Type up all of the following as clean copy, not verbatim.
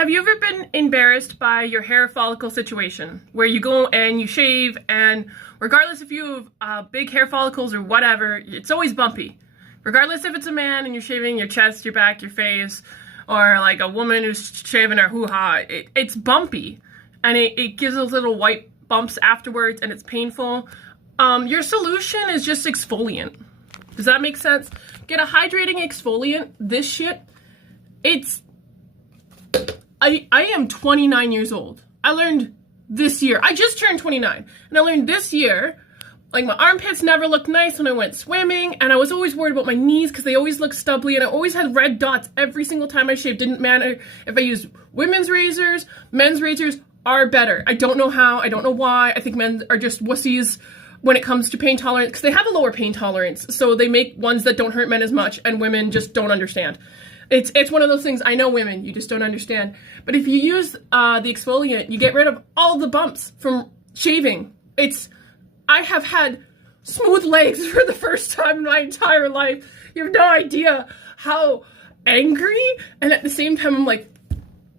Have you ever been embarrassed by your hair follicle situation where you go and you shave and regardless if you have big hair follicles or whatever, it's always bumpy. Regardless if it's a man and you're shaving your chest, your back, your face, or like a woman who's shaving her hoo-ha, it's bumpy and it gives those little white bumps afterwards and it's painful. Your solution is just exfoliant. Does that make sense? Get a hydrating exfoliant. This shit, I am 29 years old. I learned this year. I just turned 29. And I learned this year, like my armpits never looked nice when I went swimming. And I was always worried about my knees because they always looked stubbly. And I always had red dots every single time I shaved. Didn't matter if I used women's razors, men's razors are better. I don't know how. I don't know why. I think men are just wussies when it comes to pain tolerance because they have a lower pain tolerance. So they make ones that don't hurt men as much and women just don't understand. It's one of those things, I know women, you just don't understand. But if you use the exfoliant, you get rid of all the bumps from shaving. I have had smooth legs for the first time in my entire life. You have no idea how angry, and at the same time I'm like,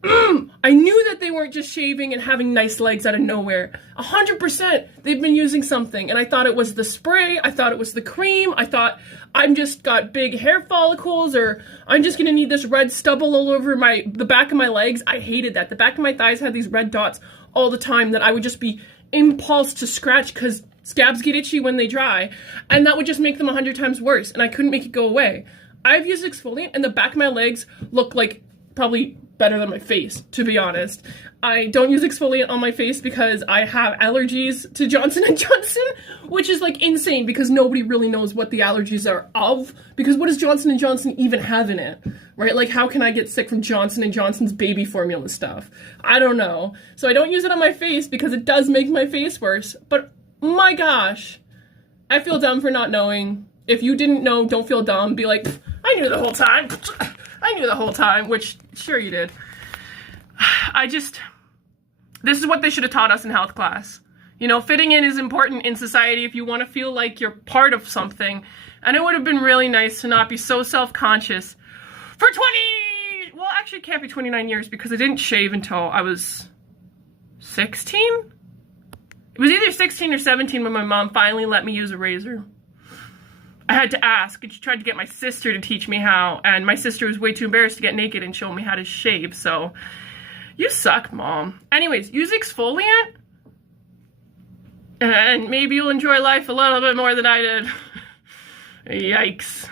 I knew that they weren't just shaving and having nice legs out of nowhere. 100% they've been using something, and I thought it was the spray, I thought it was the cream, I thought I'm just got big hair follicles, or I'm just gonna need this red stubble all over the back of my legs. I hated that. The back of my thighs had these red dots all the time that I would just be impulsed to scratch because scabs get itchy when they dry, and that would just make them 100 times worse, and I couldn't make it go away. I've used exfoliant, and the back of my legs look like probably better than my face, to be honest. I don't use exfoliant on my face because I have allergies to Johnson & Johnson, which is like insane because nobody really knows what the allergies are of, because what does Johnson & Johnson even have in it, right? Like how can I get sick from Johnson & Johnson's baby formula stuff? I don't know. So I don't use it on my face because it does make my face worse, but my gosh, I feel dumb for not knowing. If you didn't know, don't feel dumb. Be like, I knew the whole time. I knew the whole time, which, sure you did. This is what they should have taught us in health class. You know, fitting in is important in society if you want to feel like you're part of something. And it would have been really nice to not be so self-conscious for well, actually it can't be 29 years because I didn't shave until I was 16? It was either 16 or 17 when my mom finally let me use a razor. I had to ask, and she tried to get my sister to teach me how, and my sister was way too embarrassed to get naked and show me how to shave, so you suck, Mom. Anyways, use exfoliant, and maybe you'll enjoy life a little bit more than I did. Yikes.